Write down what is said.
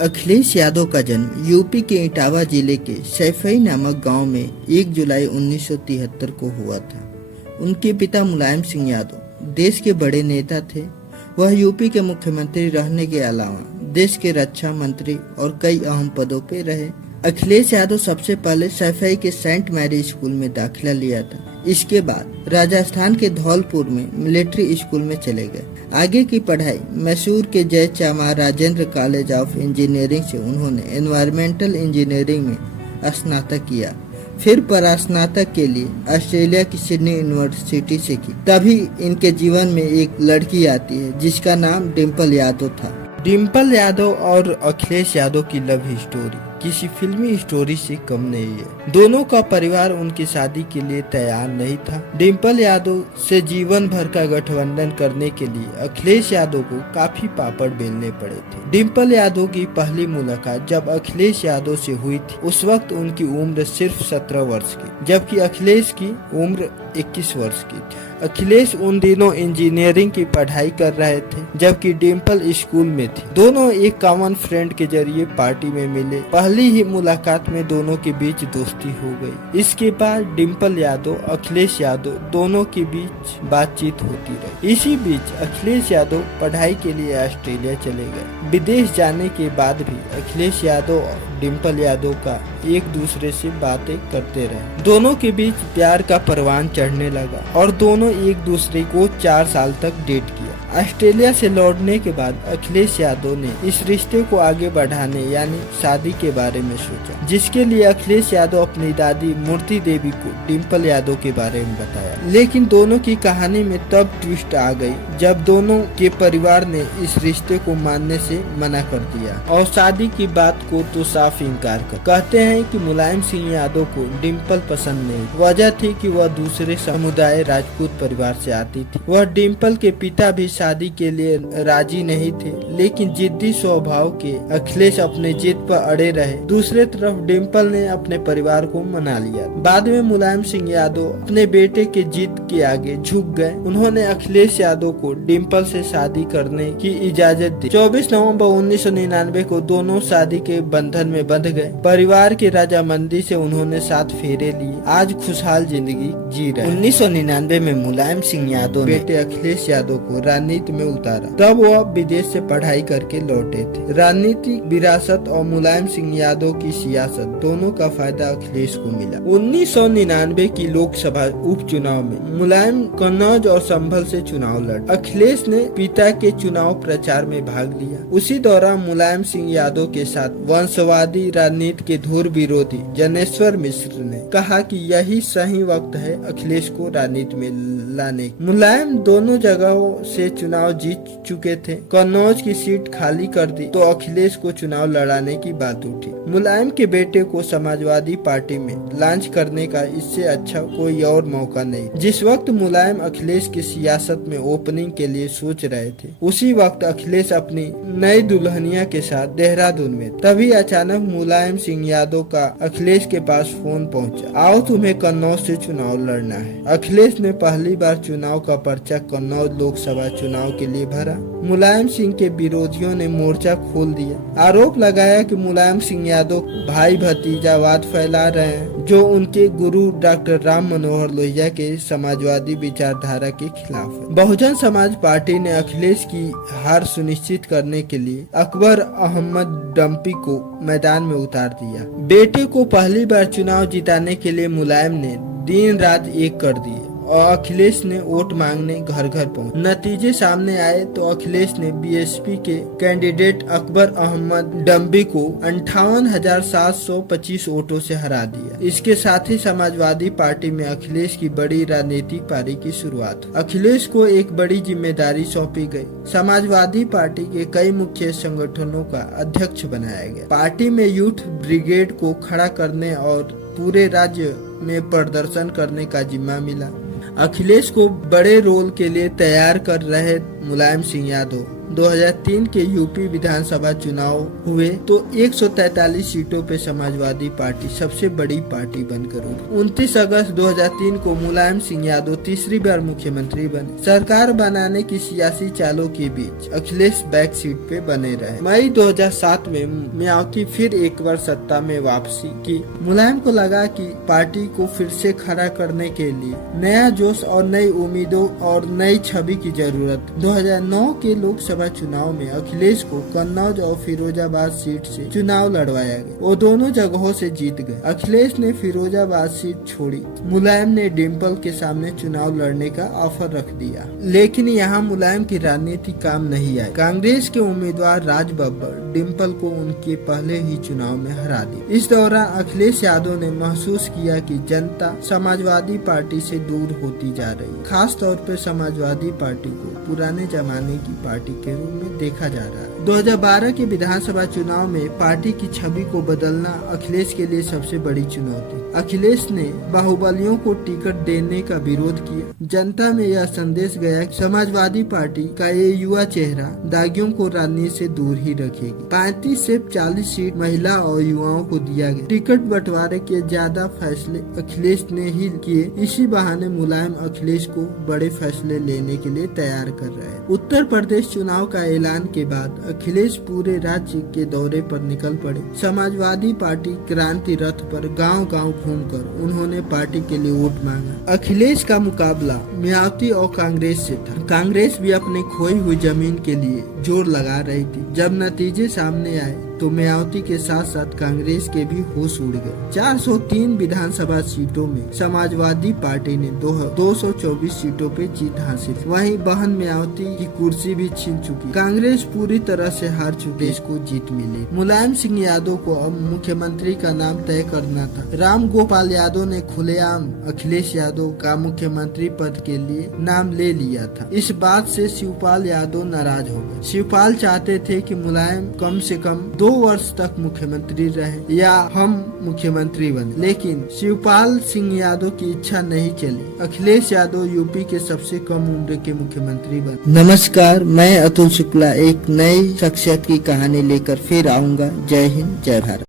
अखिलेश यादव का जन्म यूपी के इटावा जिले के सैफई नामक गांव में 1 जुलाई 1973 को हुआ था। उनके पिता मुलायम सिंह यादव देश के बड़े नेता थे। वह यूपी के मुख्यमंत्री रहने के अलावा देश के रक्षा मंत्री और कई अहम पदों पर रहे। अखिलेश यादव सबसे पहले सैफई के सेंट मैरी स्कूल में दाखिला लिया था। इसके बाद राजस्थान के धौलपुर में मिलिट्री स्कूल में चले गए। आगे की पढ़ाई मैसूर के जय चामराजेंद्र कॉलेज ऑफ इंजीनियरिंग से उन्होंने एनवायरमेंटल इंजीनियरिंग में स्नातक किया। फिर परास्नातक के लिए ऑस्ट्रेलिया की सिडनी यूनिवर्सिटी से की। तभी इनके जीवन में एक लड़की आती है जिसका नाम डिम्पल यादव था। डिम्पल यादव और अखिलेश यादव की लव स्टोरी किसी फिल्मी स्टोरी से कम नहीं है। दोनों का परिवार उनकी शादी के लिए तैयार नहीं था। डिम्पल यादव से जीवन भर का गठबंधन करने के लिए अखिलेश यादव को काफी पापड़ बेलने पड़े थे। डिम्पल यादव की पहली मुलाकात जब अखिलेश यादव से हुई थी, उस वक्त उनकी उम्र सिर्फ 17 वर्ष की, जबकि अखिलेश की उम्र 21 वर्ष की थी। अखिलेश उन दिनों इंजीनियरिंग की पढ़ाई कर रहे थे, जबकि डिम्पल स्कूल में थी। दोनों एक कॉमन फ्रेंड के जरिए पार्टी में मिले। पहली ही मुलाकात में दोनों के बीच दोस्ती हो गई। इसके बाद डिम्पल यादव अखिलेश यादव दोनों के बीच बातचीत होती रही। इसी बीच अखिलेश यादव पढ़ाई के लिए ऑस्ट्रेलिया चले गए। विदेश जाने के बाद भी अखिलेश यादव और डिम्पल यादव का एक दूसरे से बातें करते रहे। दोनों के बीच प्यार का परवान चढ़ने लगा और दोनों एक दूसरे को 4 साल तक डेट किया। ऑस्ट्रेलिया से लौटने के बाद अखिलेश यादव ने इस रिश्ते को आगे बढ़ाने यानी शादी के बारे में सोचा, जिसके लिए अखिलेश यादव अपनी दादी मूर्ति देवी को डिम्पल यादव के बारे में बताया। लेकिन दोनों की कहानी में तब ट्विस्ट आ गई जब दोनों के परिवार ने इस रिश्ते को मानने से मना कर दिया और शादी की बात को तो साफ इनकार कर। कहते हैं कि मुलायम सिंह यादव को डिम्पल पसंद नहीं। वजह थी कि वह दूसरे समुदाय राजपूत परिवार से आती थी। वह डिम्पल के पिता भी शादी के लिए राजी नहीं थे, लेकिन जिद्दी स्वभाव के अखिलेश अपने जिद पर अड़े रहे। दूसरे तरफ डिम्पल ने अपने परिवार को मना लिया। बाद में मुलायम सिंह यादव अपने बेटे के जिद के आगे झुक गए। उन्होंने अखिलेश यादव को डिम्पल से शादी करने की इजाजत दी। 24 नवंबर 1999 को दोनों शादी के बंधन में बंध गए। परिवार की रजामंदी से उन्होंने 7 फेरे लिए। आज खुशहाल जिंदगी जी रहे। 1999 में मुलायम सिंह यादव बेटे अखिलेश यादव को राजनीति में उतारा। तब वह विदेश से पढ़ाई करके लौटे थे। राजनीतिक विरासत और मुलायम सिंह यादव की सियासत दोनों का फायदा अखिलेश को मिला। 1999 की लोकसभा उपचुनाव में मुलायम कन्नौज और संभल से चुनाव लड़ा। अखिलेश ने पिता के चुनाव प्रचार में भाग लिया। उसी दौरान मुलायम सिंह यादव के साथ वंशवादी राजनीति के धुर विरोधी जनेश्वर मिश्र ने कहा कि यही सही वक्त है अखिलेश को राजनीति में लाने। मुलायम दोनों जगहों से चुनाव जीत चुके थे। कन्नौज की सीट खाली कर दी तो अखिलेश को चुनाव लड़ाने की बात उठी। मुलायम के बेटे को समाजवादी पार्टी में लॉन्च करने का इससे अच्छा कोई और मौका नहीं। जिस वक्त मुलायम अखिलेश की सियासत में ओपनिंग के लिए सोच रहे थे, उसी वक्त अखिलेश अपनी नई दुल्हनिया के साथ देहरादून में। तभी अचानक मुलायम सिंह यादव का अखिलेश के पास फोन पहुंचा, आओ तुम्हें कन्नौज से चुनाव लड़ना है। अखिलेश ने पहली बार चुनाव का पर्चा कन्नौज लोकसभा चुनाव के लिए भरा। मुलायम सिंह के विरोधियों ने मोर्चा खोल दिया। आरोप लगाया कि मुलायम सिंह यादव भाई भतीजावाद फैला रहे हैं, जो उनके गुरु डॉक्टर राम मनोहर लोहिया के समाजवादी विचारधारा के खिलाफ है। बहुजन समाज पार्टी ने अखिलेश की हार सुनिश्चित करने के लिए अकबर अहमद डंपी को मैदान में उतार दिया। बेटे को पहली बार चुनाव जिताने के लिए मुलायम ने दिन रात एक कर दिए और अखिलेश ने वोट मांगने घर घर पहुंचे। नतीजे सामने आए तो अखिलेश ने बीएसपी के कैंडिडेट अकबर अहमद डंबी को 58,725 वोटों से हरा दिया। इसके साथ ही समाजवादी पार्टी में अखिलेश की बड़ी राजनीतिक पारी की शुरुआत हुई। अखिलेश को एक बड़ी जिम्मेदारी सौंपी गई। समाजवादी पार्टी के कई मुख्य संगठनों का अध्यक्ष बनाया गया। पार्टी में यूथ ब्रिगेड को खड़ा करने और पूरे राज्य में प्रदर्शन करने का जिम्मा मिला। अखिलेश को बड़े रोल के लिए तैयार कर रहे मुलायम सिंह यादव 2003 के यूपी विधानसभा चुनाव हुए तो 143 सीटों पे समाजवादी पार्टी सबसे बड़ी पार्टी बनकर उभरी। 29 अगस्त 2003 को मुलायम सिंह यादव तीसरी बार मुख्यमंत्री बने। सरकार बनाने की सियासी चालों के बीच अखिलेश बैक सीट पे बने रहे। मई 2007 में मायावती फिर एक बार सत्ता में वापसी की। मुलायम को लगा कि पार्टी को फिर से खड़ा करने के लिए नया जोश और नई उम्मीदों और नई छवि की जरूरत। 2009 के लोकसभा चुनाव में अखिलेश को कन्नौज और फिरोजाबाद सीट से चुनाव लड़वाया गया। वो दोनों जगहों से जीत गए। अखिलेश ने फिरोजाबाद सीट छोड़ी। मुलायम ने डिम्पल के सामने चुनाव लड़ने का ऑफर रख दिया, लेकिन यहाँ मुलायम की राजनीति काम नहीं आई। कांग्रेस के उम्मीदवार राज बब्बर डिम्पल को उनके पहले ही चुनाव में हरा दी। इस दौरान अखिलेश यादव ने महसूस किया कि जनता समाजवादी पार्टी से दूर होती जा रही है। खास तौर पर समाजवादी पार्टी को पुराने जमाने की पार्टी के रूप में देखा जा रहा है। 2012 के विधानसभा चुनाव में पार्टी की छवि को बदलना अखिलेश के लिए सबसे बड़ी चुनौती। अखिलेश ने बाहुबलियों को टिकट देने का विरोध किया। जनता में यह संदेश गया कि समाजवादी पार्टी का ये युवा चेहरा दागियों को राजनीति से दूर ही रखेगी। 35 से 40 सीट महिला और युवाओं को दिया गया। टिकट बंटवारे के ज्यादा फैसले अखिलेश ने ही किए। इसी बहाने मुलायम अखिलेश को बड़े फैसले लेने के लिए तैयार कर रहे हैं। उत्तर प्रदेश चुनाव का ऐलान के बाद अखिलेश पूरे राज्य के दौरे पर निकल पड़े। समाजवादी पार्टी क्रांति रथ पर गांव-गांव घूमकर उन्होंने पार्टी के लिए वोट मांगा। अखिलेश का मुकाबला मायावती और कांग्रेस से था। कांग्रेस भी अपने खोई हुई जमीन के लिए जोर लगा रही थी। जब नतीजे सामने आए तो मायावती के साथ साथ कांग्रेस के भी होश उड़ गए। 403 विधानसभा सीटों में समाजवादी पार्टी ने 224 सीटों पे जीत हासिल। वहीं बहन मायावती की कुर्सी भी छीन चुकी। कांग्रेस पूरी तरह से हार चुकी। देश को जीत मिली। मुलायम सिंह यादव को अब मुख्यमंत्री का नाम तय करना था। राम गोपाल यादव ने खुलेआम अखिलेश यादव का मुख्यमंत्री पद के लिए नाम ले लिया था। इस बात से शिवपाल यादव नाराज हो गए। शिवपाल चाहते थे कि मुलायम कम से कम 2 वर्ष तक मुख्यमंत्री रहे या हम मुख्यमंत्री बने, लेकिन शिवपाल सिंह यादव की इच्छा नहीं चली। अखिलेश यादव यूपी के सबसे कम उम्र के मुख्यमंत्री बने। नमस्कार, मैं अतुल शुक्ला एक नई शख्सियत की कहानी लेकर फिर आऊंगा। जय हिंद, जय भारत।